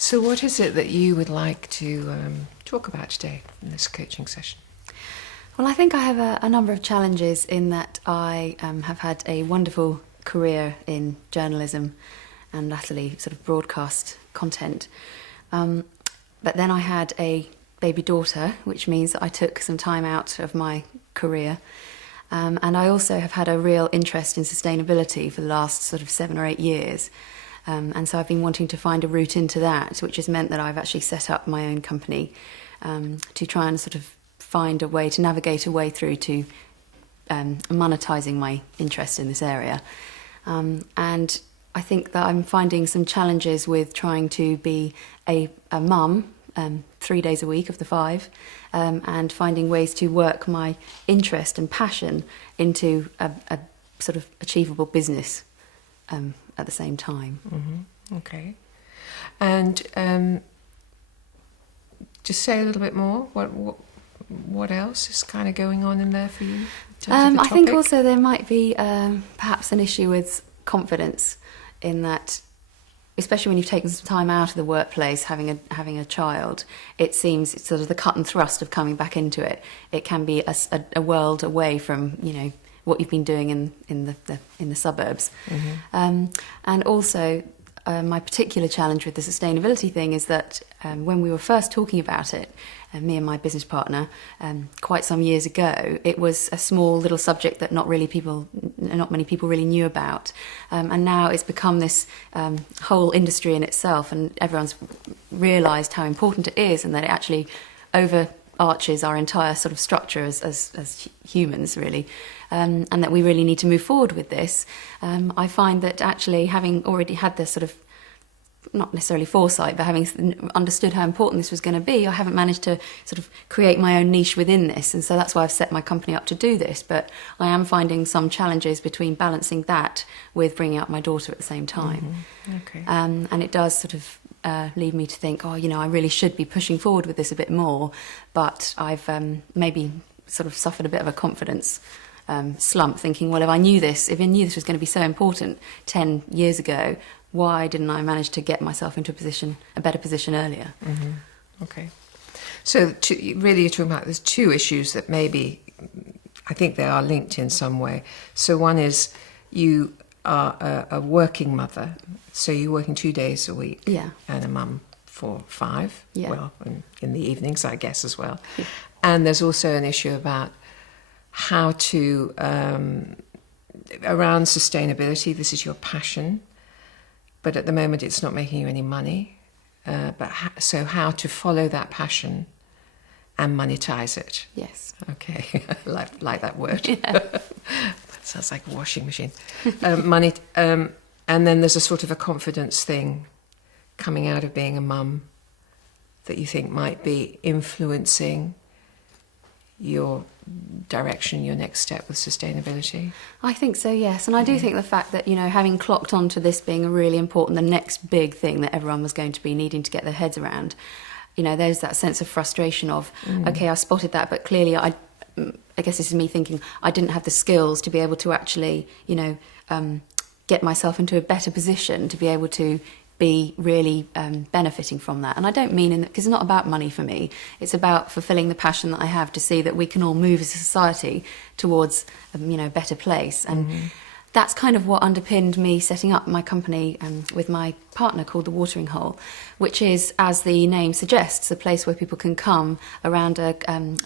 So what is it that you would like to talk about today in this coaching session? Well, I think I have a number of challenges in that I have had a wonderful career in journalism and latterly sort of broadcast content. But then I had a baby daughter, which means that I took some time out of my career. And I also have had a real interest in sustainability for the last sort of 7 or 8 years. And so I've been wanting to find a route into that, which has meant that I've actually set up my own company to try and sort of find a way to navigate a way through to monetising my interest in this area. And I think that I'm finding some challenges with trying to be a mum 3 days a week of the 5, and finding ways to work my interest and passion into a sort of achievable business at the same time. Mm-hmm. Okay. And just say a little bit more. What else is kind of going on in there for you? I think also there might be perhaps an issue with confidence, in that, especially when you've taken some time out of the workplace, having a child, it seems it's sort of the cut and thrust of coming back into it. It can be a world away from what you've been doing in the suburbs. Mm-hmm. And also, my particular challenge with the sustainability thing is that when we were first talking about it, me and my business partner, quite some years ago, it was a small little subject that not many people really knew about. And now it's become this whole industry in itself, and everyone's realised how important it is, and that it actually overarches our entire sort of structure as humans, really. And that we really need to move forward with this. I find that actually, having already had this sort of, not necessarily foresight, but having understood how important this was going to be, I haven't managed to sort of create my own niche within this. And so that's why I've set my company up to do this. But I am finding some challenges between balancing that with bringing up my daughter at the same time. Mm-hmm. Okay. And it does sort of lead me to think, I really should be pushing forward with this a bit more. But I've maybe sort of suffered a bit of a confidence slump, thinking, well, if I knew this was going to be so important 10 years ago, why didn't I manage to get myself into a better position earlier? Mm-hmm. Okay. So really you're talking about, there's 2 issues that maybe, I think they are linked in some way. So one is you are a working mother, so you're working 2 days a week. Yeah. And a mum for 5. Yeah. Well, in the evenings, I guess, as well. Yeah. And there's also an issue about how to, around sustainability. This is your passion, but at the moment it's not making you any money. So how to follow that passion and monetize it. Yes. Okay, like that word. Yeah. Sounds like a washing machine. Money, and then there's a sort of a confidence thing coming out of being a mum that you think might be influencing your direction, your next step with sustainability? I think so, yes. And I do think the fact that, having clocked onto this being a really important, the next big thing that everyone was going to be needing to get their heads around, there's that sense of frustration of, okay, I spotted that, but clearly I guess this is me thinking I didn't have the skills to be able to actually, get myself into a better position to be able to be really benefiting from that. And I don't mean, because it's not about money for me, it's about fulfilling the passion that I have to see that we can all move as a society towards a better place. And that's kind of what underpinned me setting up my company with my partner, called The Watering Hole, which is, as the name suggests, a place where people can come around a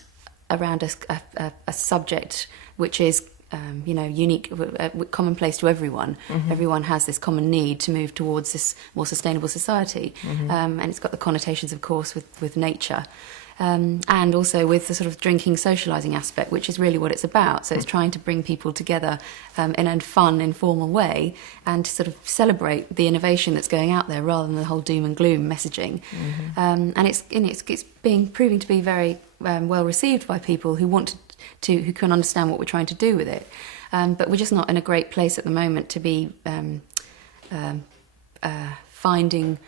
subject which is unique, commonplace to everyone. Mm-hmm. Everyone has this common need to move towards this more sustainable society. Mm-hmm. And it's got the connotations, of course, with nature. And also with the sort of drinking, socialising aspect, which is really what it's about. So it's trying to bring people together in a fun, informal way, and to sort of celebrate the innovation that's going out there rather than the whole doom and gloom messaging. Mm-hmm. And it's proving to be very well received by people who want who can understand what we're trying to do with it. But we're just not in a great place at the moment to be finding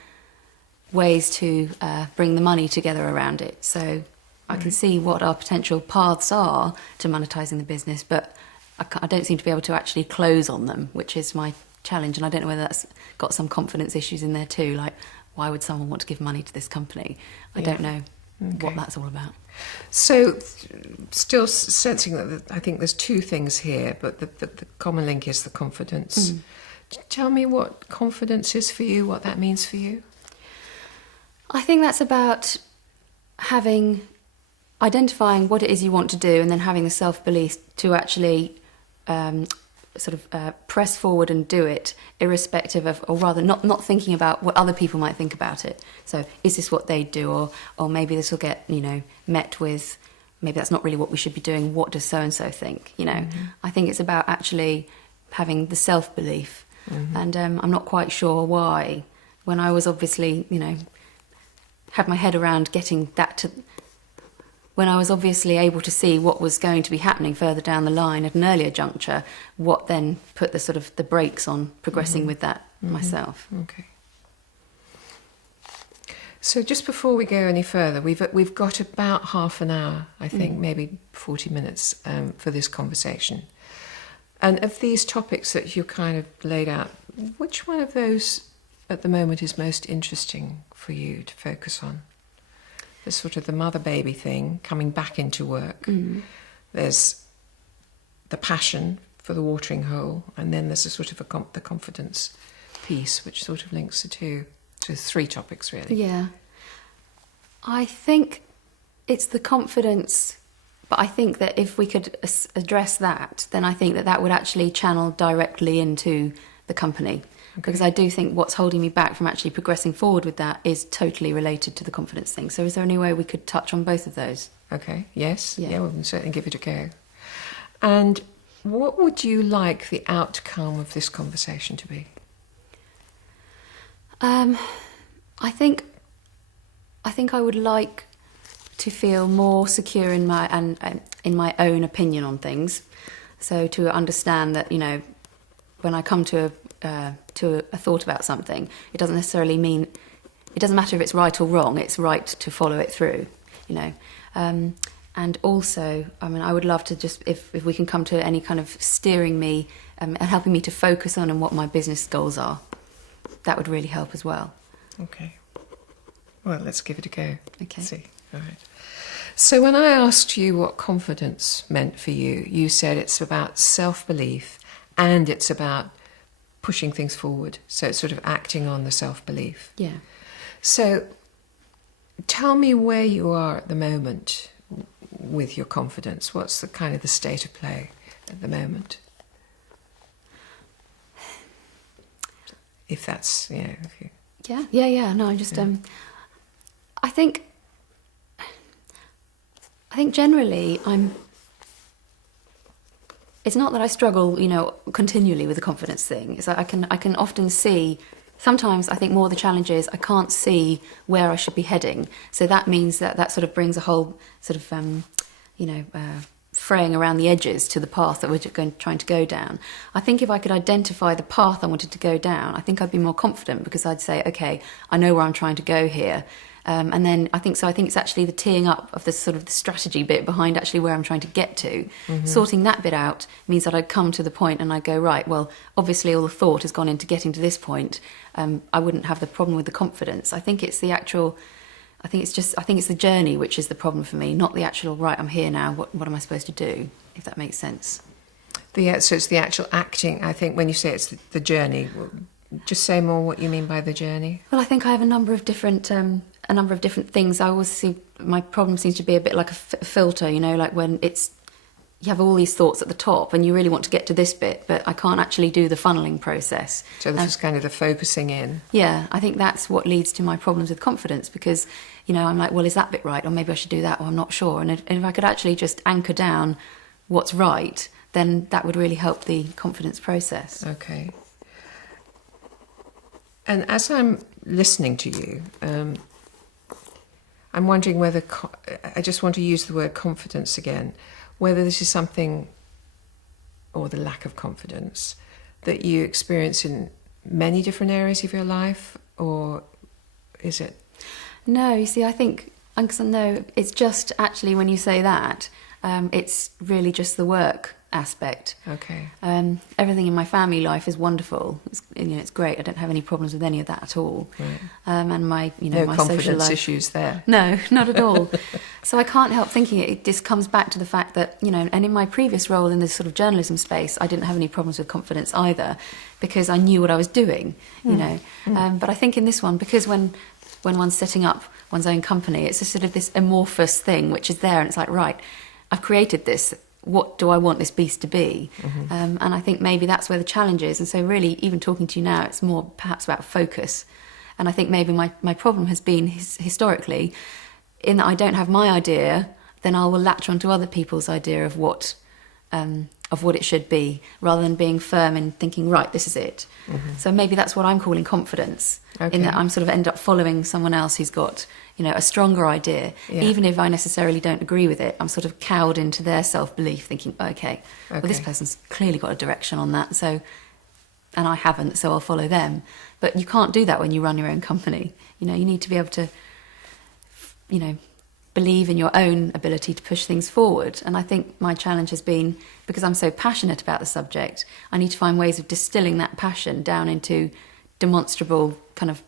ways to bring the money together around it. So I can see what our potential paths are to monetising the business, but I don't seem to be able to actually close on them, which is my challenge. And I don't know whether that's got some confidence issues in there too, like, why would someone want to give money to this company? I don't know what that's all about. So, still sensing that I think there's two things here, but the common link is the confidence. Tell me what confidence is for you, what that means for you. I think that's about identifying what it is you want to do, and then having the self-belief to actually press forward and do it, irrespective of, or rather not thinking about what other people might think about it. So is this what they do, or maybe this will get met with, maybe that's not really what we should be doing, what does so-and-so think, I think it's about actually having the self-belief. And I'm not quite sure why, when I was obviously had my head around getting that to, when I was obviously able to see what was going to be happening further down the line at an earlier juncture, what then put the brakes on progressing with that myself. Okay. So just before we go any further, we've got about half an hour, I think, maybe 40 minutes for this conversation. And of these topics that you kind of laid out, which one of those at the moment is most interesting for you to focus on? The sort of the mother-baby thing, coming back into work. There's the passion for the watering hole, and then there's a sort of the confidence piece, which sort of links the two. So 3 topics, really. Yeah. I think it's the confidence, but I think that if we could address that, then I think that would actually channel directly into the company. Because I do think what's holding me back from actually progressing forward with that is totally related to the confidence thing. So is there any way we could touch on both of those? Okay, yes. Yeah, we can certainly give it a go. And what would you like the outcome of this conversation to be? I think I would like to feel more secure in my own opinion on things. So to understand that, when I come to a thought about something, it doesn't necessarily mean, it doesn't matter if it's right or wrong, it's right to follow it through, and also, I would love to just, if we can come to any kind of steering me and helping me to focus on and what my business goals are, that would really help as well. Okay. Well, let's give it a go. Okay. See. All right. So when I asked you what confidence meant for you, you said it's about self-belief and it's about pushing things forward. So it's sort of acting on the self-belief. Yeah. So tell me where you are at the moment with your confidence. What's the kind of the state of play at the moment? If that's, if you... Yeah. No, I'm just, I think generally it's not that I struggle, continually with the confidence thing. It's like I can often see, sometimes I think more the challenge is I can't see where I should be heading. So that means that sort of brings a whole sort of, fraying around the edges to the path that we're trying to go down. I think if I could identify the path I wanted to go down, I think I'd be more confident because I'd say, okay, I know where I'm trying to go here. And then I think it's actually the teeing up of the sort of the strategy bit behind actually where I'm trying to get to. Sorting that bit out means that I'd come to the point and I'd go, right, well, obviously all the thought has gone into getting to this point. I wouldn't have the problem with the confidence. I think it's the actual... I think it's the journey which is the problem for me, not the actual, right, I'm here now, what am I supposed to do, if that makes sense. So it's the actual acting. I think when you say it's the journey, just say more what you mean by the journey. Well, I think I have a number of different things. I always see my problem seems to be a bit like a filter, like when you have all these thoughts at the top and you really want to get to this bit, but I can't actually do the funneling process. So this is kind of the focusing in. Yeah, I think that's what leads to my problems with confidence because, I'm like, well, is that bit right? Or maybe I should do that, or I'm not sure. And if I could actually just anchor down what's right, then that would really help the confidence process. Okay. And as I'm listening to you, I'm wondering whether, I just want to use the word confidence again, whether this is something, or the lack of confidence, that you experience in many different areas of your life, or is it? No, you see, I think, no, it's just actually when you say that, it's really just the work aspect. Okay. Everything in my family life is wonderful. It's great. I don't have any problems with any of that at all. Right. And my No my social confidence life, issues there. no, not at all. So I can't help thinking it just comes back to the fact that, and in my previous role in this sort of journalism space, I didn't have any problems with confidence either, because I knew what I was doing, But I think in this one, because when one's setting up one's own company, it's a sort of this amorphous thing which is there, and it's like, right, I've created this. What do I want this beast to be? And I think maybe that's where the challenge is. And so really, even talking to you now, it's more perhaps about focus. And I think maybe my problem has been historically in that I don't have my idea, then I will latch onto other people's idea of what it should be, rather than being firm in thinking, right, this is it. So maybe that's what I'm calling confidence, in that I'm sort of end up following someone else who's got, a stronger idea. Yeah. Even if I necessarily don't agree with it, I'm sort of cowed into their self-belief, thinking, okay, well, this person's clearly got a direction on that, and I haven't, so I'll follow them. But you can't do that when you run your own company. You need to be able to, believe in your own ability to push things forward. And I think my challenge has been, because I'm so passionate about the subject, I need to find ways of distilling that passion down into demonstrable kind of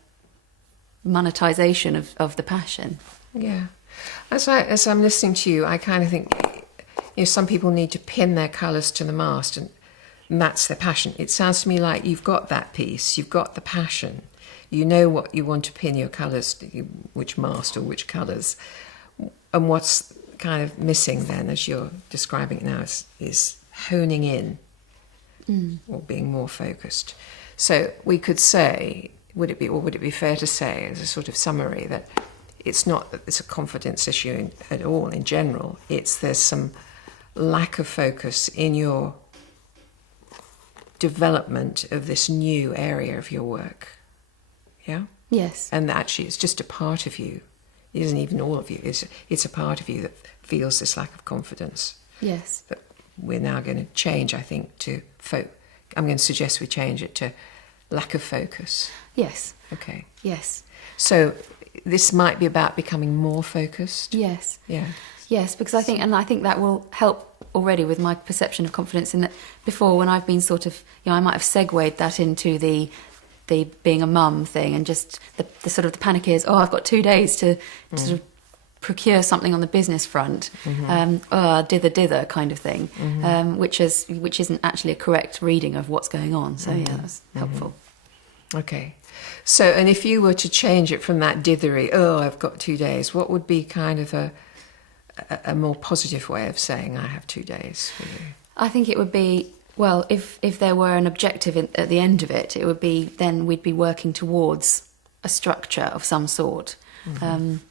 monetization of the passion. Yeah. As I'm listening to you, I kind of think, some people need to pin their colours to the mast, and that's their passion. It sounds to me like you've got that piece, you've got the passion, you know what you want to pin your colours to, which mast or which colours. And what's kind of missing then, as you're describing it now, is honing in or being more focused. So we could say, would it be fair to say, as a sort of summary, that it's not that it's a confidence issue at all in general, there's some lack of focus in your development of this new area of your work. Yeah? Yes. And actually it's just a part of you. It isn't even all of you. It's a part of you that feels this lack of confidence. Yes. That we're now going to change, I think, to I'm going to suggest we change it to lack of focus. Yes. Okay. Yes. So this might be about becoming more focused. Yes. Yeah. Yes, because I think that will help already with my perception of confidence, in that before, when I've been sort of, I might have segued that into the being a mum thing, and just the sort of the panic is, I've got 2 days to sort of procure something on the business front, dither kind of thing, which isn't actually a correct reading of what's going on. So yeah, that's helpful. Okay. So, and if you were to change it from that dithery, I've got 2 days, what would be kind of a more positive way of saying I have 2 days for you? I think it would be, well, if there were an objective at the end of it, it would be, then we'd be working towards a structure of some sort. And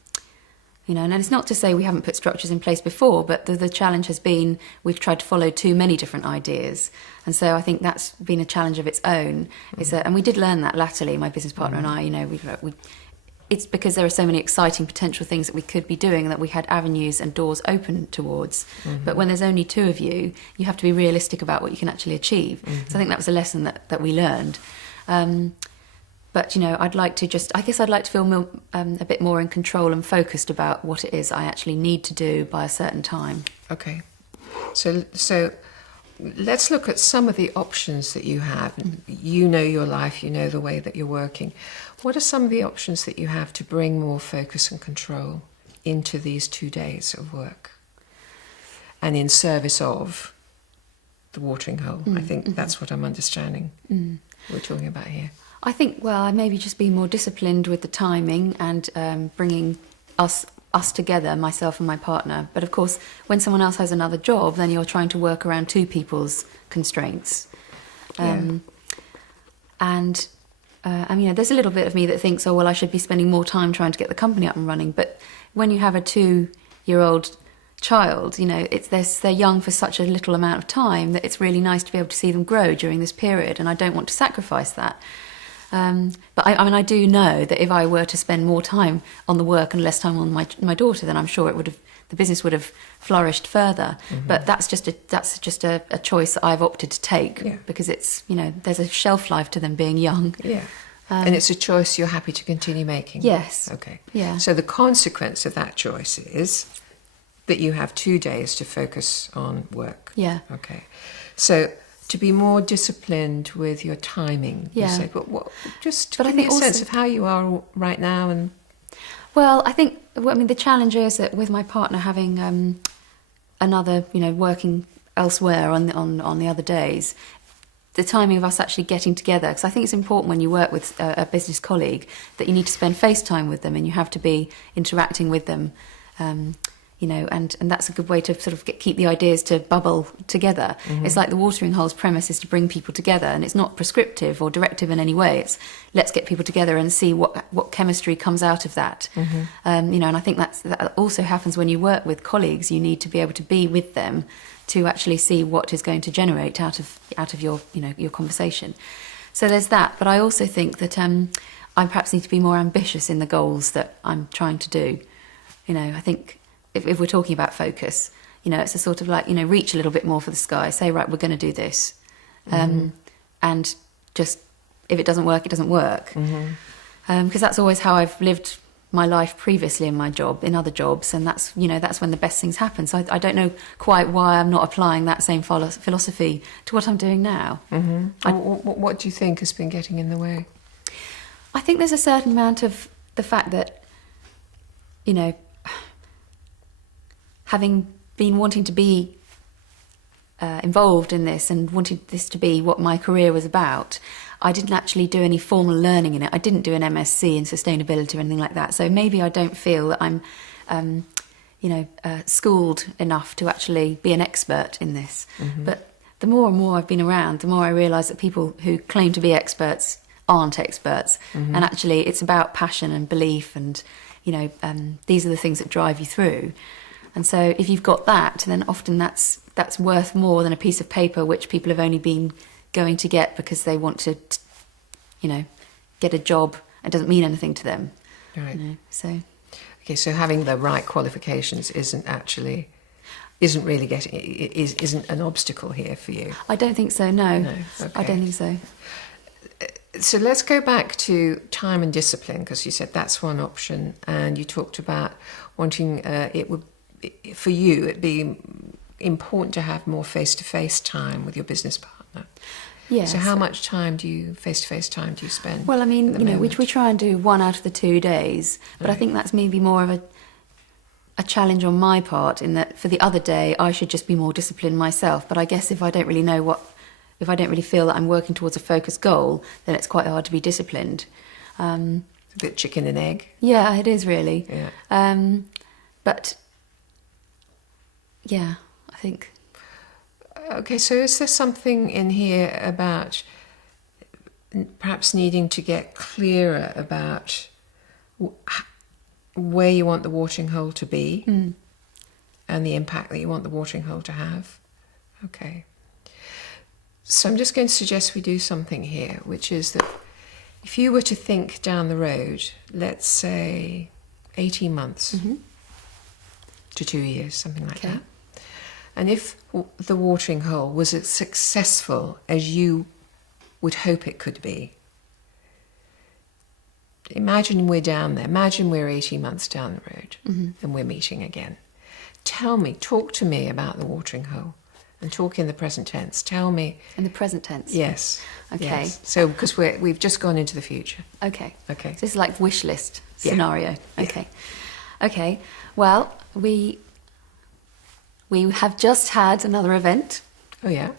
it's not to say we haven't put structures in place before, but the challenge has been we've tried to follow too many different ideas. And so I think that's been a challenge of its own. And we did learn that latterly, my business partner and I, it's because there are so many exciting potential things that we could be doing, that we had avenues and doors open towards. But when there's only two of you, you have to be realistic about what you can actually achieve. So I think that was a lesson that we learned. But, I'd like to feel a bit more in control and focused about what it is I actually need to do by a certain time. Okay. So let's look at some of the options that you have. You know your life, you know the way that you're working. What are some of the options that you have to bring more focus and control into these 2 days of work? And in service of the watering hole. I think that's what I'm understanding we're talking about here. I think, well, maybe just be more disciplined with the timing and bringing us together, myself and my partner. But of course, when someone else has another job, then you're trying to work around two people's constraints. There's a little bit of me that thinks, I should be spending more time trying to get the company up and running. But when you have a 2-year-old child, they're young for such a little amount of time that it's really nice to be able to see them grow during this period, and I don't want to sacrifice that. But I do know that if I were to spend more time on the work and less time on my daughter, then I'm sure the business would have flourished further. But that's just a choice that I've opted to take because it's there's a shelf life to them being young. Yeah. And it's a choice you're happy to continue making. Yes. Okay. Yeah. So the consequence of that choice is that you have 2 days to focus on work. Yeah. Okay. So to be more disciplined with your timing, you Yeah. say, but just But I give me a think sense also- of how you are right now. And Well, I think, the challenge is that with my partner having another, working elsewhere on the other days, the timing of us actually getting together, because I think it's important when you work with a business colleague that you need to spend face time with them and you have to be interacting with them, and that's a good way to sort of keep the ideas to bubble together. It's like the watering hole's premise is to bring people together, and it's not prescriptive or directive in any way. It's let's get people together and see what chemistry comes out of that. And I think that also happens when you work with colleagues. You need to be able to be with them to actually see what is going to generate out of your your conversation. So there's that. But I also think that I perhaps need to be more ambitious in the goals that I'm trying to do. I think if we're talking about focus, it's a sort of like, reach a little bit more for the sky. Say, right, we're going to do this. And just, if it doesn't work, it doesn't work. Because that's always how I've lived my life previously in my job, in other jobs. And that's when the best things happen. So I don't know quite why I'm not applying that same philosophy to what I'm doing now. What do you think has been getting in the way? I think there's a certain amount of the fact that, having been wanting to be involved in this and wanting this to be what my career was about, I didn't actually do any formal learning in it. I didn't do an MSc in sustainability or anything like that. So maybe I don't feel that I'm, schooled enough to actually be an expert in this. But the more and more I've been around, the more I realise that people who claim to be experts aren't experts. And actually it's about passion and belief and, these are the things that drive you through. And so if you've got that, then often that's worth more than a piece of paper which people have only been going to get because they want to, get a job. It doesn't mean anything to them. Right. So. Okay, so having the right qualifications isn't an obstacle here for you. I don't think so, no. Okay. I don't think so. So let's go back to time and discipline, because you said that's one option, and you talked about wanting for you it'd be important to have more face-to-face time with your business partner. Yes. So how much face-to-face time do you spend? Well, we try and do 1 out of the 2 days, but I think that's maybe more of a challenge on my part, in that for the other day I should just be more disciplined myself. But I guess if I don't really feel that I'm working towards a focused goal, then it's quite hard to be disciplined. It's a bit chicken and egg. Yeah, it is really. Yeah. But yeah, I think. Okay, so is there something in here about perhaps needing to get clearer about where you want the watering hole to be and the impact that you want the watering hole to have? Okay. So I'm just going to suggest we do something here, which is that if you were to think down the road, let's say 18 months to 2 years, something like that. And if the watering hole was as successful as you would hope it could be, imagine we're down there. Imagine we're 18 months down the road and we're meeting again. Talk to me about the watering hole. And talk in the present tense. Tell me. In the present tense? Yes. Okay. Yes. So, because we've just gone into the future. Okay. Okay. So this is like wish list scenario. Yeah. Okay. Okay. Well, we have just had another event. Oh yeah.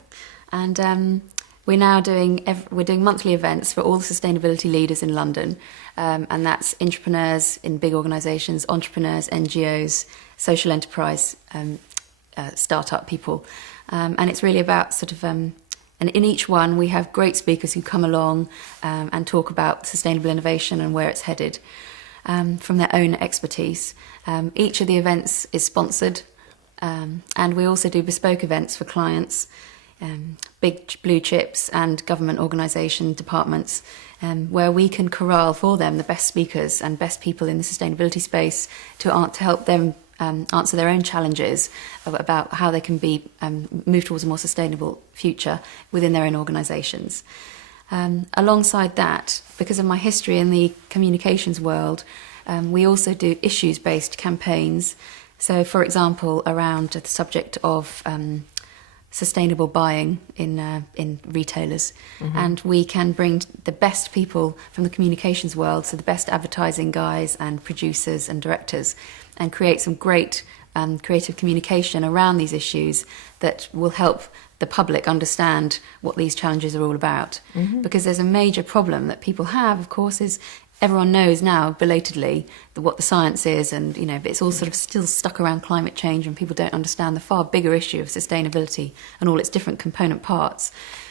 And we're now doing monthly events for all the sustainability leaders in London, and that's entrepreneurs in big organisations, entrepreneurs, NGOs, social enterprise, startup people. And it's really about sort of, and in each one we have great speakers who come along and talk about sustainable innovation and where it's headed from their own expertise. Each of the events is sponsored, and we also do bespoke events for clients, big blue chips and government organisation departments, where we can corral for them the best speakers and best people in the sustainability space to help them answer their own challenges about how they can be move towards a more sustainable future within their own organisations. Alongside that, because of my history in the communications world, we also do issues-based campaigns So, for example, around the subject of sustainable buying in retailers, and we can bring the best people from the communications world, so the best advertising guys and producers and directors, and create some great creative communication around these issues that will help the public understand what these challenges are all about. Because there's a major problem that people have, of course, is everyone knows now belatedly what the science is, and but it's all sort of still stuck around climate change, and people don't understand the far bigger issue of sustainability and all its different component parts.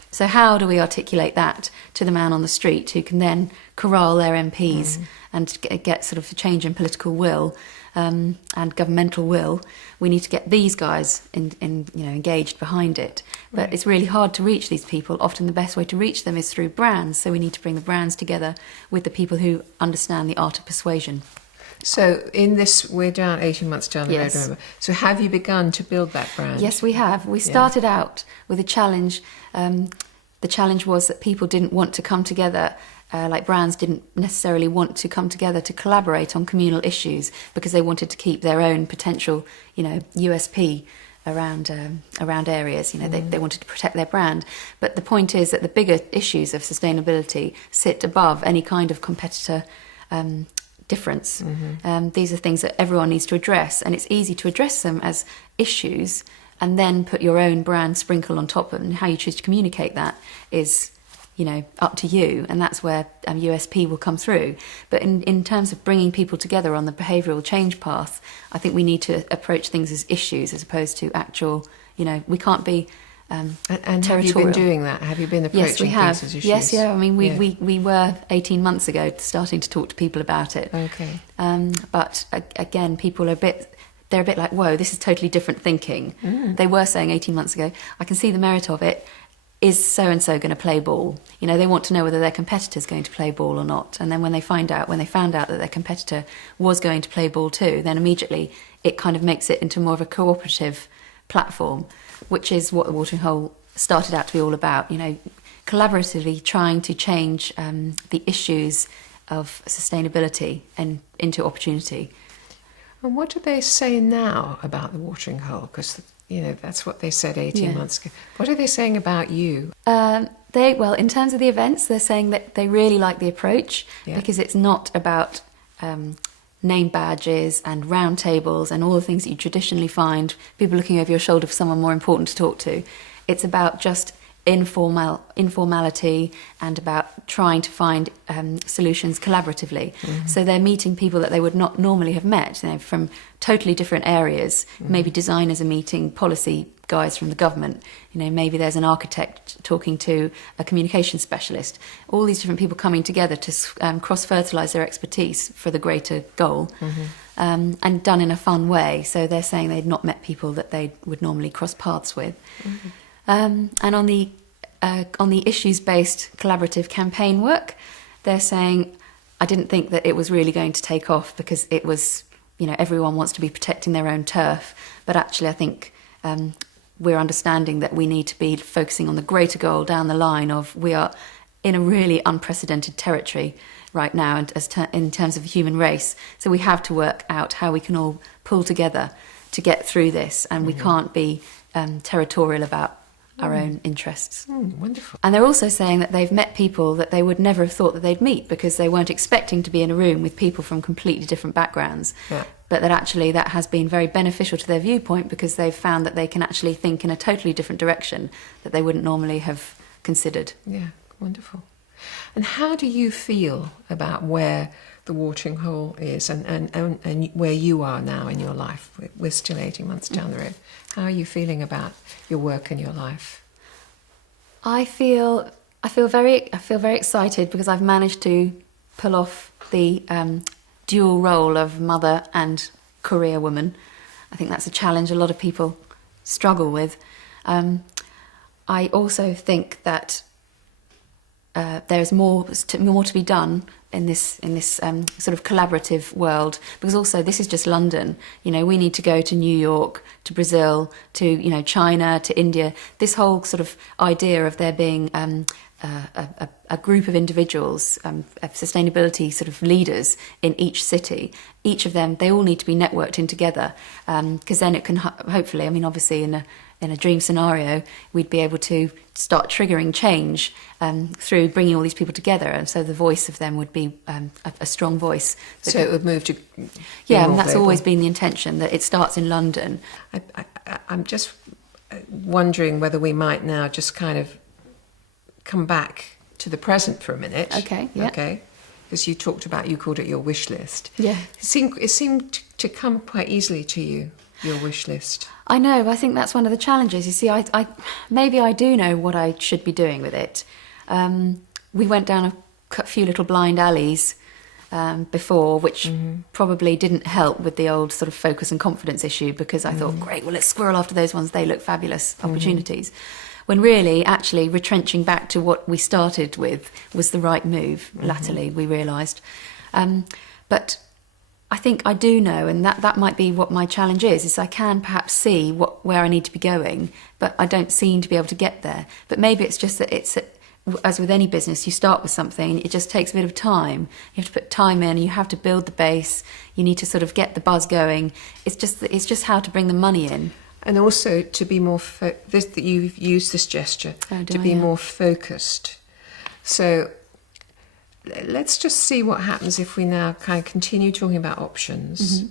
So how do we articulate that to the man on the street who can then corral their MPs and get sort of a change in political will and governmental will? We need to get these guys engaged behind it. But it's really hard to reach these people. Often the best way to reach them is through brands. So we need to bring the brands together with the people who understand the art of persuasion. So in this, we're 18 months down the road, remember. So have you begun to build that brand? Yes, we have. We started out with a challenge. The challenge was that people didn't want to come together, like brands didn't necessarily want to come together to collaborate on communal issues because they wanted to keep their own potential, USP around areas. They wanted to protect their brand. But the point is that the bigger issues of sustainability sit above any kind of competitor difference. These are things that everyone needs to address, and it's easy to address them as issues and then put your own brand sprinkle on top of it, and how you choose to communicate that is up to you, and that's where USP will come through. But in terms of bringing people together on the behavioural change path, I think we need to approach things as issues as opposed to actual, we can't be and have you been doing that? Have you been approaching Yes, we have. things as issues? Yes, yeah. I mean, we were 18 months ago starting to talk to people about it. Okay. But again, people are they're a bit like, whoa, this is totally different thinking. They were saying 18 months ago, I can see the merit of it. Is so-and-so going to play ball? They want to know whether their competitor's going to play ball or not. And then when they found out that their competitor was going to play ball too, then immediately it kind of makes it into more of a cooperative platform, which is what the Watering Hole started out to be all about, collaboratively trying to change the issues of sustainability and into opportunity. And what do they say now about the Watering Hole? Because that's what they said 18 months ago. What are they saying about you? In terms of the events, they're saying that they really like the approach because it's not about name badges and round tables and all the things that you traditionally find, people looking over your shoulder for someone more important to talk to. It's about just informality and about trying to find solutions collaboratively. So they're meeting people that they would not normally have met, from totally different areas. Maybe designers are meeting policy guys from the government. Maybe there's an architect talking to a communication specialist. All these different people coming together to cross-fertilise their expertise for the greater goal, and done in a fun way. So they're saying they'd not met people that they would normally cross paths with. And on the issues-based collaborative campaign work, they're saying, I didn't think that it was really going to take off because it was, everyone wants to be protecting their own turf. But actually, I think we're understanding that we need to be focusing on the greater goal down the line of we are in a really unprecedented territory right now in terms of the human race. So we have to work out how we can all pull together to get through this, and we can't be territorial about our own interests. Wonderful. And they're also saying that they've met people that they would never have thought that they'd meet because they weren't expecting to be in a room with people from completely different backgrounds. But that actually that has been very beneficial to their viewpoint because they've found that they can actually think in a totally different direction that they wouldn't normally have considered. Yeah, wonderful. And how do you feel about where the Watering Hole is and where you are now in your life? We're still 18 months down the road. How are you feeling about your work and your life? I feel very excited because I've managed to pull off the dual role of mother and career woman. I think that's a challenge a lot of people struggle with. I also think that there's more to be done in this sort of collaborative world, because also this is just London. We need to go to New York, to Brazil, to China, to India. This whole sort of idea of there being a group of individuals, of sustainability sort of leaders in each city. Each of them, they all need to be networked in together, because then it can hopefully, I mean, obviously in a dream scenario, we'd be able to start triggering change through bringing all these people together, and so the voice of them would be a strong voice. So it would move to and that's always been the intention, that it starts in London. I'm just wondering whether we might now just kind of come back to the present for a minute. Okay, yeah. Okay, because you called it your wish list. Yeah. It seemed to come quite easily to you, your wish list. I know. I think that's one of the challenges. You see, I maybe I do know what I should be doing with it. We went down a few little blind alleys before, which probably didn't help with the old sort of focus and confidence issue, because I thought, great, well, let's squirrel after those ones. They look fabulous opportunities. When really, actually, retrenching back to what we started with was the right move, latterly, we realised. But I think I do know, and that might be what my challenge is I can perhaps see where I need to be going, but I don't seem to be able to get there. But maybe it's just that as with any business, you start with something, it just takes a bit of time. You have to put time in, you have to build the base, you need to sort of get the buzz going. It's just how to bring the money in. And also to be more, you've used this gesture, to be more focused. So let's just see what happens if we now kind of continue talking about options.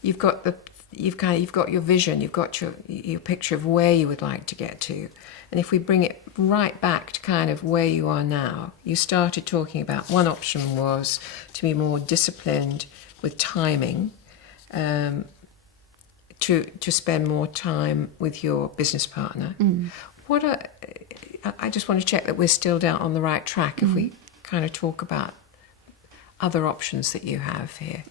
You've got your vision, you've got your picture of where you would like to get to. And if we bring it right back to kind of where you are now, you started talking about one option was to be more disciplined with timing, to spend more time with your business partner. I just want to check that we're still down on the right track if we kind of talk about other options that you have here.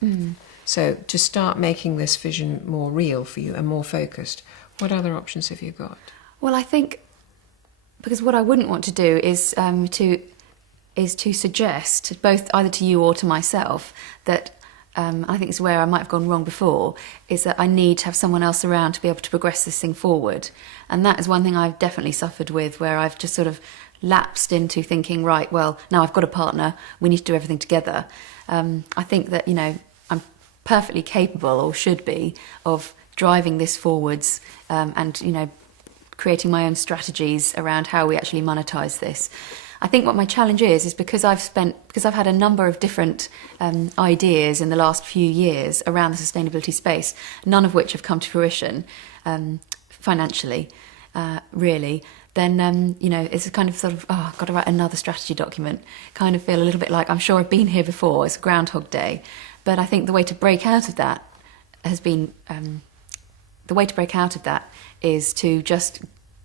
So to start making this vision more real for you and more focused, what other options have you got? Well, I think, because what I wouldn't want to do is to suggest, both either to you or to myself, that I think it's where I might have gone wrong before, is that I need to have someone else around to be able to progress this thing forward. And that is one thing I've definitely suffered with, where I've just sort of lapsed into thinking, right, well, now I've got a partner, we need to do everything together. I think that, I'm perfectly capable, or should be, of driving this forwards, and, creating my own strategies around how we actually monetize this. I think what my challenge is because I've had a number of different ideas in the last few years around the sustainability space, none of which have come to fruition financially, really. Then, it's a kind of sort of, I've got to write another strategy document. Kind of feel a little bit like, I'm sure I've been here before, it's Groundhog Day. But I think the way to break out of that is to just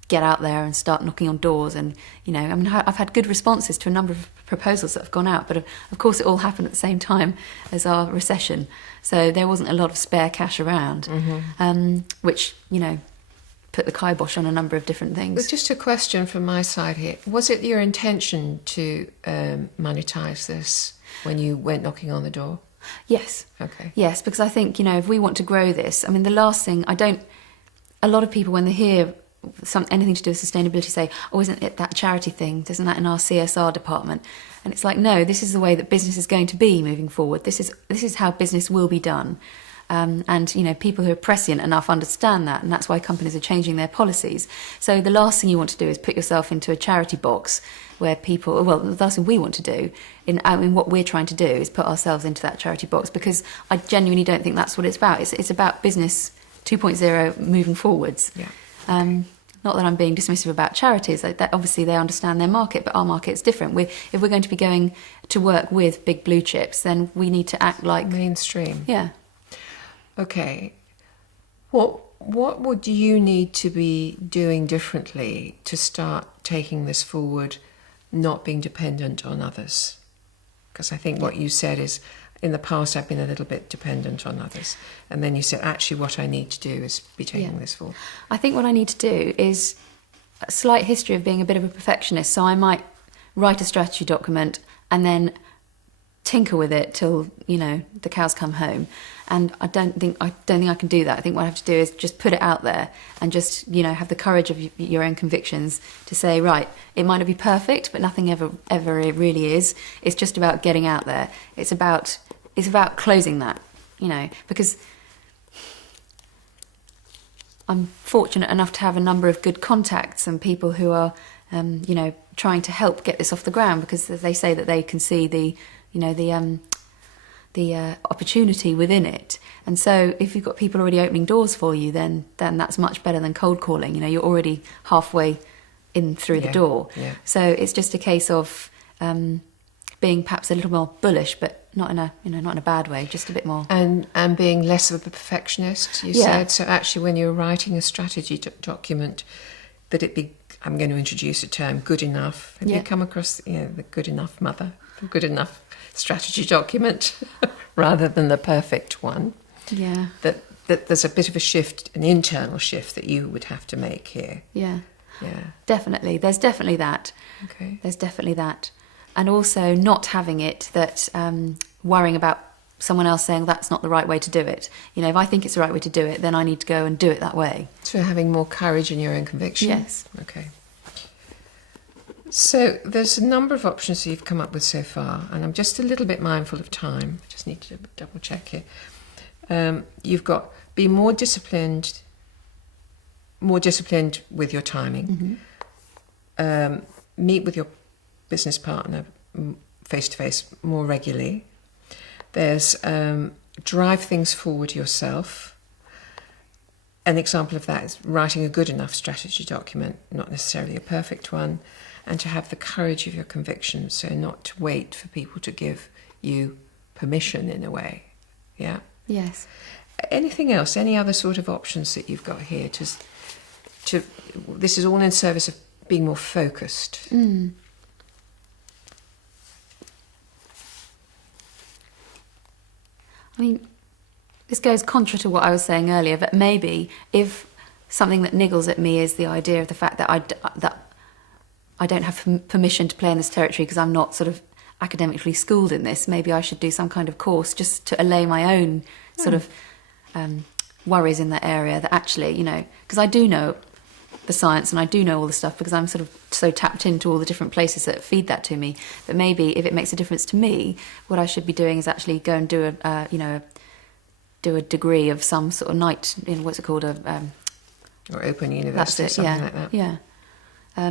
get out there and start knocking on doors. And, I've had good responses to a number of proposals that have gone out, but of course it all happened at the same time as our recession. So there wasn't a lot of spare cash around, which, put the kibosh on a number of different things. Well, just a question from my side here. Was it your intention to monetize this when you went knocking on the door? Yes. Okay. Yes, because I think, if we want to grow this, the last thing, a lot of people when they hear anything to do with sustainability say, oh, isn't it that charity thing? Isn't that in our CSR department? And it's like, no, this is the way that business is going to be moving forward. This is how business will be done. And people who are prescient enough understand that, and that's why companies are changing their policies. So the last thing you want to do is put yourself into a charity box where the last thing we want to do in what we're trying to do is put ourselves into that charity box, because I genuinely don't think that's what it's about. It's about business 2.0 moving forwards. Yeah. Not that I'm being dismissive about charities. That obviously they understand their market, but our market's different. If we're going to be going to work with big blue chips, then we need to act like mainstream. Yeah. Okay. What would you need to be doing differently to start taking this forward, not being dependent on others? Because I think what you said is, in the past I've been a little bit dependent on others. And then you said, actually what I need to do is be taking this forward. I think what I need to do is a slight history of being a bit of a perfectionist. So I might write a strategy document and then tinker with it till the cows come home. And I don't think I can do that. I think what I have to do is just put it out there and just have the courage of your own convictions to say, right, it might not be perfect, but nothing ever it really is. It's just about getting out there. It's about closing that, because I'm fortunate enough to have a number of good contacts and people who are trying to help get this off the ground, because they say that they can see the opportunity within it. And so if you've got people already opening doors for you, then that's much better than cold calling. You're already halfway in through the door. Yeah. So it's just a case of being perhaps a little more bullish, but not in a bad way, just a bit more. And being less of a perfectionist, you said. So actually when you're writing a strategy document, that it be, I'm going to introduce a term, good enough. Have you come across the good enough mother, the good enough strategy document, rather than the perfect one? Yeah. That there's a bit of a shift, an internal shift that you would have to make here. Yeah. Yeah. Definitely. There's definitely that. Okay. There's definitely that. And also not having it that worrying about someone else saying that's not the right way to do it. If I think it's the right way to do it, then I need to go and do it that way. So having more courage in your own conviction? Yes. Okay. So there's a number of options that you've come up with so far, and I'm just a little bit mindful of time. I just need to double check here. You've got be more disciplined with your timing. Mm-hmm. Meet with your business partner face to face more regularly. There's drive things forward yourself. An example of that is writing a good enough strategy document, not necessarily a perfect one, and to have the courage of your convictions, so not to wait for people to give you permission in a way. Yeah? Yes. Anything else? Any other sort of options that you've got here? This is all in service of being more focused. Mm. I mean, this goes contra to what I was saying earlier, but maybe if something that niggles at me is the idea of the fact that I don't have permission to play in this territory because I'm not sort of academically schooled in this, maybe I should do some kind of course just to allay my own sort of worries in that area, that actually, because I do know the science and I do know all the stuff because I'm sort of so tapped into all the different places that feed that to me. But maybe if it makes a difference to me, what I should be doing is actually go and do a degree of some sort of night in what's it called, or open university, something like that. Yeah.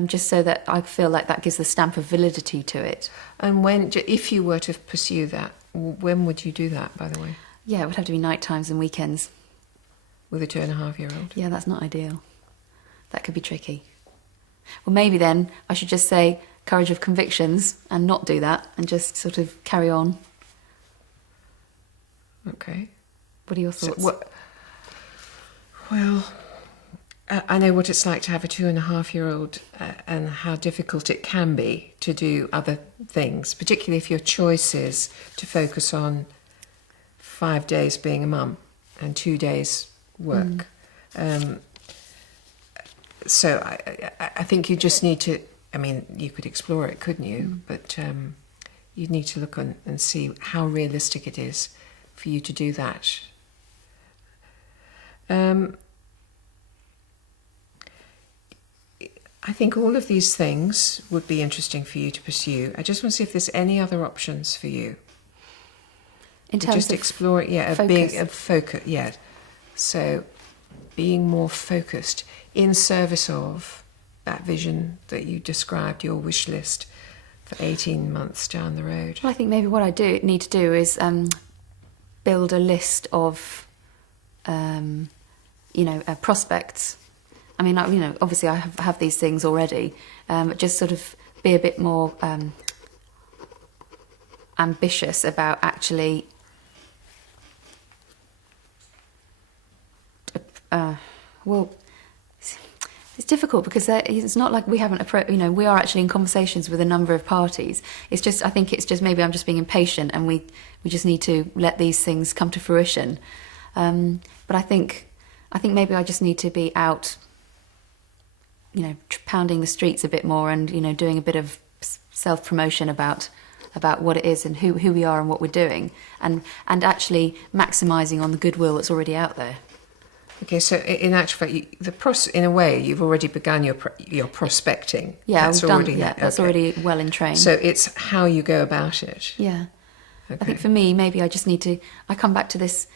Just so that I feel like that gives the stamp of validity to it. And if you were to pursue that, when would you do that, by the way? Yeah, it would have to be night times and weekends. With a 2.5-year-old? Yeah, that's not ideal. That could be tricky. Well, maybe then I should just say courage of convictions and not do that and just sort of carry on. Okay. What are your thoughts? Well, I know what it's like to have a 2.5-year-old and how difficult it can be to do other things, particularly if your choice is to focus on 5 days being a mum and 2 days work. So I think you just need to, you could explore it, couldn't you? But you'd need to look on and see how realistic it is for you to do that. I think all of these things would be interesting for you to pursue. I just want to see if there's any other options for you. In terms just of explore it, focus. of being a focus, yeah. So being more focused in service of that vision that you described, your wish list for 18 months down the road. Well, I think maybe what I need to do is build a list of, prospects. Obviously I have these things already, but just sort of be a bit more ambitious about actually it's difficult because it's not like we haven't we are actually in conversations with a number of parties. It's just, I think it's just maybe I'm just being impatient and we just need to let these things come to fruition. But I think maybe I just need to be out, pounding the streets a bit more and, doing a bit of self-promotion about about what it is and who we are and what we're doing, and actually maximising on the goodwill that's already out there. Okay, so in actual fact, in a way, you've already begun your prospecting. Yeah, that's we've already done, that's already well in train. So it's how you go about it. Yeah. Okay. I think for me, maybe I just need to. I come back to this.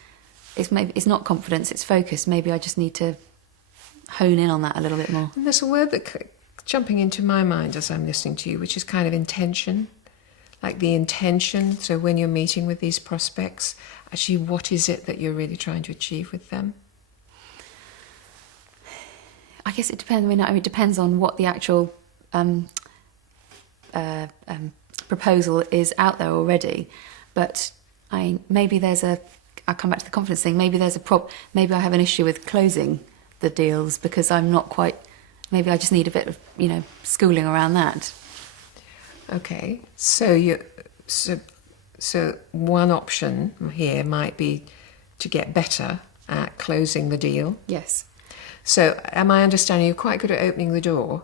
It's not confidence. It's focus. Maybe I just need to hone in on that a little bit more. And there's a word that jumping into my mind as I'm listening to you, which is kind of intention, like the intention. So when you're meeting with these prospects, actually, what is it that you're really trying to achieve with them? I guess it depends. I mean, it depends on what the actual proposal is out there already. But maybe there's a. I'll come back to the confidence thing. Maybe there's maybe I have an issue with closing the deals because I'm not quite. Maybe I just need a bit of schooling around that. Okay, so one option here might be to get better at closing the deal. Yes. So am I understanding you're quite good at opening the door?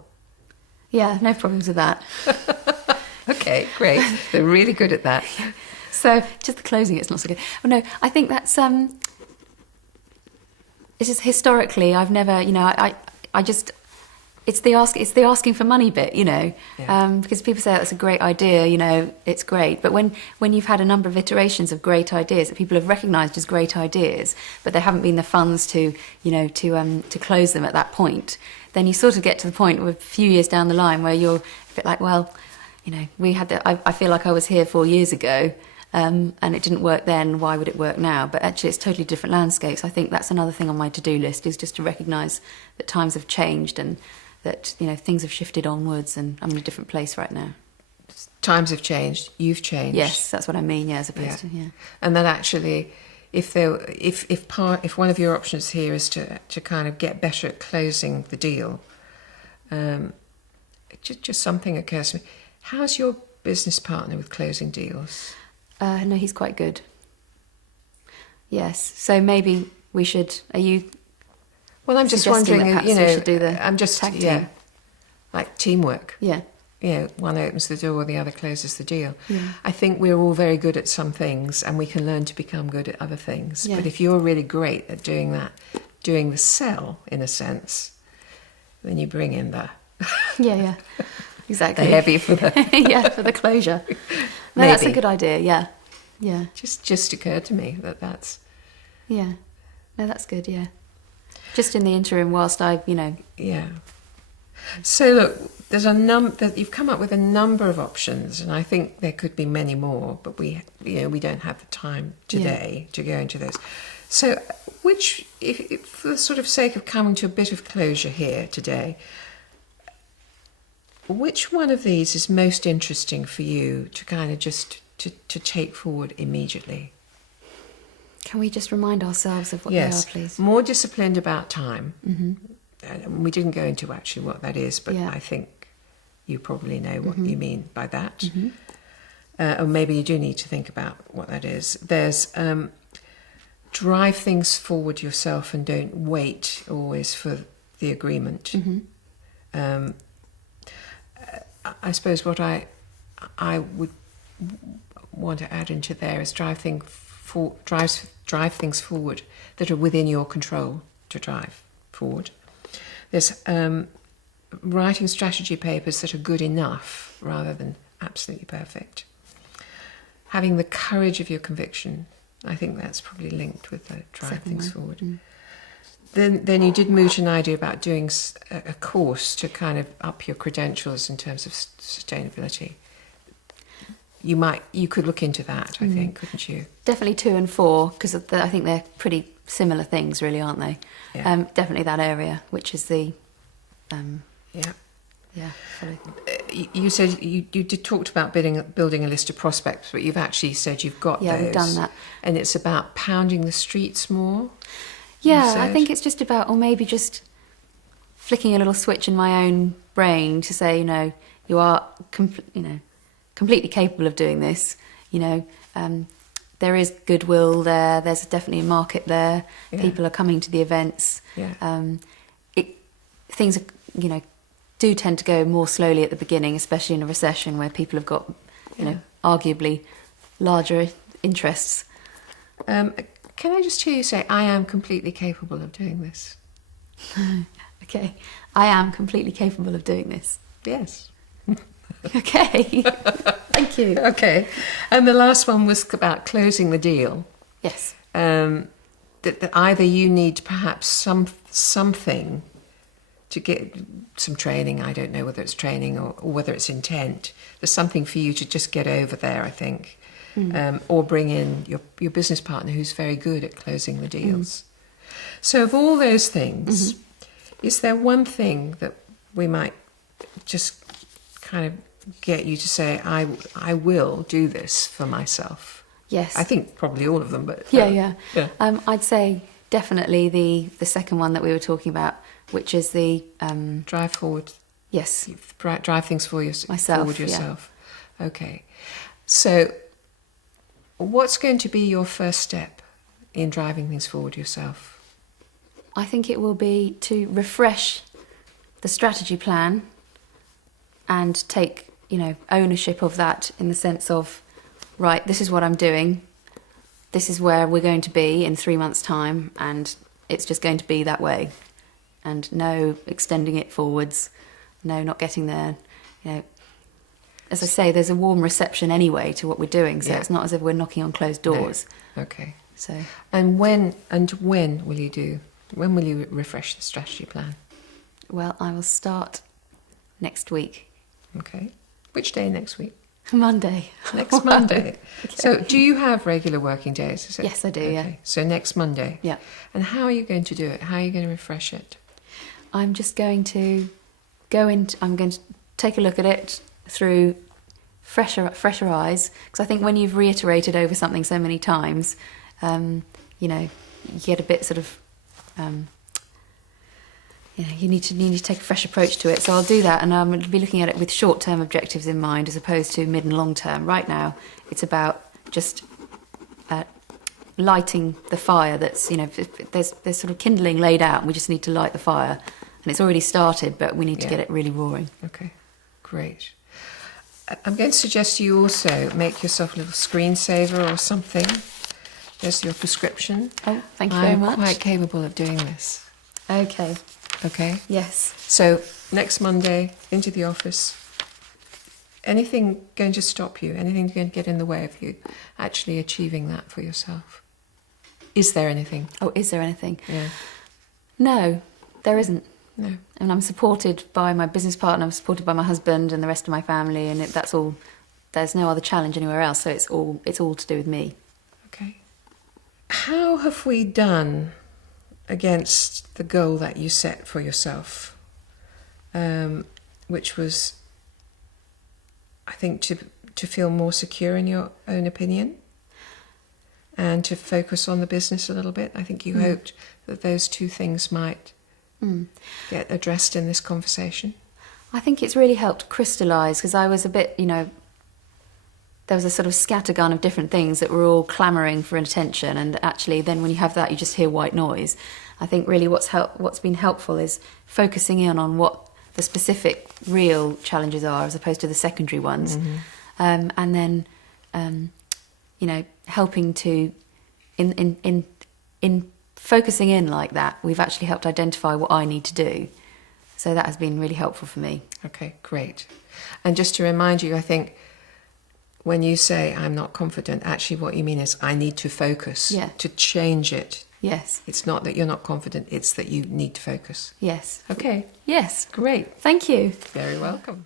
Yeah, no problems with that. Okay, great. They're really good at that. So just the closing, it's not so good. Well, no, I think that's it's just historically I've never, I just it's the asking for money bit, because people say that's a great idea, it's great. But when you've had a number of iterations of great ideas that people have recognised as great ideas, but there haven't been the funds to close them at that point, then you sort of get to the point with a few years down the line where you're a bit like, well, we had I feel like I was here 4 years ago. And it didn't work then, why would it work now? But actually it's totally different landscapes. I think that's another thing on my to-do list, is just to recognise that times have changed and that things have shifted onwards, and I'm in a different place right now. Times have changed, you've changed. Yes, that's what I mean, as opposed to. And that actually, if one of your options here is to kind of get better at closing the deal, just something occurs to me. How's your business partner with closing deals? No, he's quite good. Yes, so maybe we should. Are you? Well, I'm just wondering. We should do the tag team. Like teamwork. Yeah. One opens the door, the other closes the deal. Yeah. I think we're all very good at some things, and we can learn to become good at other things. Yeah. But if you're really great at doing that, doing the sell in a sense, then you bring in the yeah. Exactly. the heavy for the for the closure. No, that's a good idea. Yeah. Just occurred to me that's. Yeah. No, that's good. Yeah. Just in the interim, whilst Yeah. So look, there's you've come up with a number of options, and I think there could be many more, but we don't have the time today to go into those. So, if for the sort of sake of coming to a bit of closure here today, which one of these is most interesting for you to kind of just to take forward immediately? Can we just remind ourselves of what they are, please? More disciplined about time. Mm-hmm. And we didn't go into actually what that is, but I think you probably know what you mean by that. Mm-hmm. Or maybe you do need to think about what that is. There's drive things forward yourself and don't wait always for the agreement. Mm-hmm. I suppose what I would want to add into there is drive things forward that are within your control to drive forward. There's writing strategy papers that are good enough rather than absolutely perfect. Having the courage of your conviction, I think that's probably linked with the drive things forward. Mm. Then you did move to an idea about doing a course to kind of up your credentials in terms of sustainability. You could look into that, I think, couldn't you? Definitely 2 and 4, because I think they're pretty similar things, really, aren't they? Yeah. Definitely that area, which is the... You said you did talked about building a list of prospects, but you've actually said you've got those. Yeah, we've done that. And it's about pounding the streets more? Yeah, I think it's just about, or maybe just flicking a little switch in my own brain to say, you are completely capable of doing this. There is goodwill there. There's definitely a market there. Yeah. People are coming to the events. Yeah. Things do tend to go more slowly at the beginning, especially in a recession where people have got, arguably larger interests. Can I just hear you say, I am completely capable of doing this? Okay, I am completely capable of doing this. Yes. Okay, thank you. Okay. And the last one was about closing the deal. Yes. That either you need perhaps something to get some training, I don't know whether it's training or whether it's intent. There's something for you to just get over there, I think. Or bring in your business partner who's very good at closing the deals. So of all those things, is there one thing that we might just kind of get you to say, I will do this for myself? Yes. I think probably all of them, but... Yeah. I'd say definitely the second one that we were talking about, which is the... drive forward. Yes. Drive things Myself, forward yourself. Yeah. Okay. So what's going to be your first step in driving things forward yourself? I think it will be to refresh the strategy plan and take, ownership of that in the sense of, right, this is what I'm doing. This is where we're going to be in 3 months' time, and it's just going to be that way. And no extending it forwards, no not getting there. As I say, there's a warm reception anyway to what we're doing, so it's not as if we're knocking on closed doors. No. Okay. So. And when will you do? When will you refresh the strategy plan? Well, I will start next week. Okay. Which day next week? Monday. Next Monday. Okay. So do you have regular working days? Is it? Yes, I do, yeah. So next Monday? Yeah. And how are you going to do it? How are you going to refresh it? I'm just going to I'm going to take a look at it through fresher eyes, because I think when you've reiterated over something so many times, you get a bit sort of... you need to take a fresh approach to it. So I'll do that, and I'm going to be looking at it with short-term objectives in mind as opposed to mid and long-term. Right now, it's about just lighting the fire. That's there's sort of kindling laid out, and we just need to light the fire. And it's already started, but we need to get it really roaring. Okay, great. I'm going to suggest you also make yourself a little screensaver or something. There's your prescription. Oh, thank you very much. I'm quite capable of doing this. Okay. Okay? Yes. So next Monday, into the office. Anything going to stop you? Anything going to get in the way of you actually achieving that for yourself? Is there anything? Oh, is there anything? Yeah. No, there isn't. No. And I'm supported by my business partner, I'm supported by my husband and the rest of my family, and that's all. There's no other challenge anywhere else, so it's all to do with me. Okay. How have we done against the goal that you set for yourself, which was, I think, to feel more secure in your own opinion and to focus on the business a little bit? I think you hoped that those two things might get addressed in this conversation. I think it's really helped crystallise, because I was a bit, there was a sort of scattergun of different things that were all clamouring for attention, and actually then when you have that you just hear white noise. I think really what's been helpful is focusing in on what the specific real challenges are as opposed to the secondary ones, and then helping to in focusing in like that, we've actually helped identify what I need to do. So that has been really helpful for me. Okay, great. And just to remind you, I think when you say I'm not confident, actually what you mean is I need to focus to change it. Yes. It's not that you're not confident, it's that you need to focus. Yes. Okay. Yes. Great. Thank you. Very welcome.